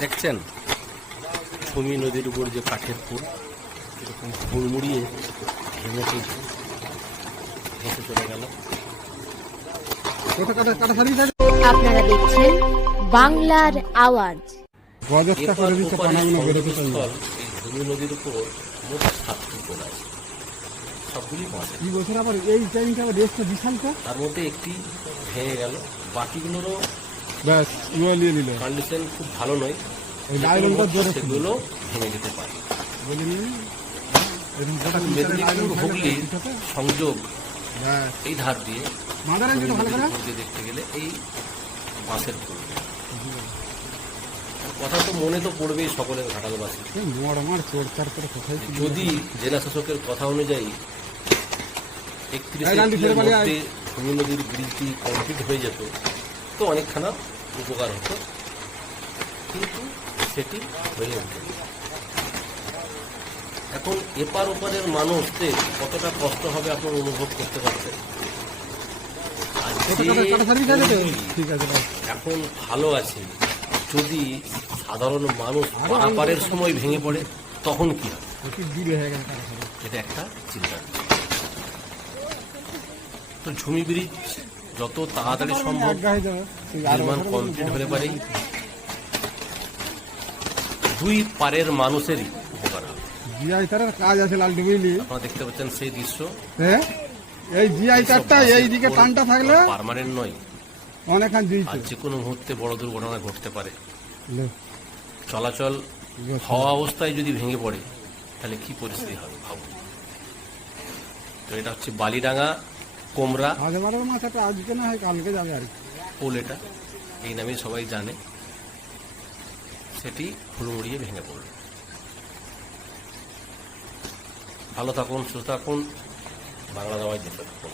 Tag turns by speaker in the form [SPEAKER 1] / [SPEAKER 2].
[SPEAKER 1] দেখছেন? ভূমি নদীর উপর যে কাঠের ফুল এরকম ফুল মুড়িয়ে ভেঙে চলছে ভেসে চলে গেল।
[SPEAKER 2] আপনারা দেখছেন বাংলার আওয়াজ।
[SPEAKER 3] করে দিচ্ছে পানাগুলো বেরোতে
[SPEAKER 1] নদীর উপর মোট সাতটি পোল আছে সবগুলি বাঁধে
[SPEAKER 3] এই বছর আবার এই টাইমটা আবার রেস্টটা বিশাল তো?
[SPEAKER 1] তার মধ্যে একটি ভেঙে গেল। বাকিগুলোরও
[SPEAKER 3] ব্যাস ইয়ে নিল।
[SPEAKER 1] কন্ডিশন খুব ভালো নয়। সেগুলো ভেঙে যেতে পারে। মেদিনীপুর হুগলি সংযোগ এই ধার দিয়ে দেখতে গেলে এই বাঁশের ফুল কথা তো মনে তো পড়বেই সকলের ঘাটালবাসী যদি জেলা শাসকের কথা অনুযায়ী একত্রিশে এপ্রিলের মধ্যে ভূমি নদীর ব্রিজটি কমপ্লিট হয়ে যেত তো অনেকখানা উপকার হতো। কিন্তু সেটি হয়ে ওঠে এখন এপার ওপারের মানুষদের কতটা কষ্ট হবে আপনার অনুভব করতে পারছেন? এখন ভালো আছে যদি সাধারণ মানুষ পারাপারের সময় ভেঙে পড়ে তখন কি হবে?
[SPEAKER 3] হয়ে
[SPEAKER 1] এটা একটা চিন্তা। তো ঝুমি ব্রিজ যত তাড়াতাড়ি সম্ভব নির্মাণ কমপ্লিট হলে পারেই দুই পারের মানুষেরই উপকার হবে।
[SPEAKER 3] কাজ আছে লাল ডুবইলি
[SPEAKER 1] আপনারা দেখতে পাচ্ছেন সেই দৃশ্য।
[SPEAKER 3] হ্যাঁ? এই জিআই তারটা এই দিকে টানটা থাকলে
[SPEAKER 1] পারমানেন্ট নয়।
[SPEAKER 3] অনেকখান
[SPEAKER 1] আর যে কোনো মুহূর্তে বড় দুর্ঘটনা ঘটতে পারে। চলাচল হওয়া অবস্থায় যদি ভেঙে পড়ে তাহলে কি পরিস্থিতি হবে ভাবুন। তো এটা হচ্ছে বালিডাঙ্গা। কোমরা।
[SPEAKER 3] আগেবারের মাথাটা আজকে না হয় কালকে যাবে আর কি।
[SPEAKER 1] পোল এটা এই নামে সবাই জানে। সেটি হুড়মুড়িয়ে ভেঙে পড়ল। ভালো থাকুন সুস্থ থাকুন। বাংলা দাওয়ায় যেতে থাকুন।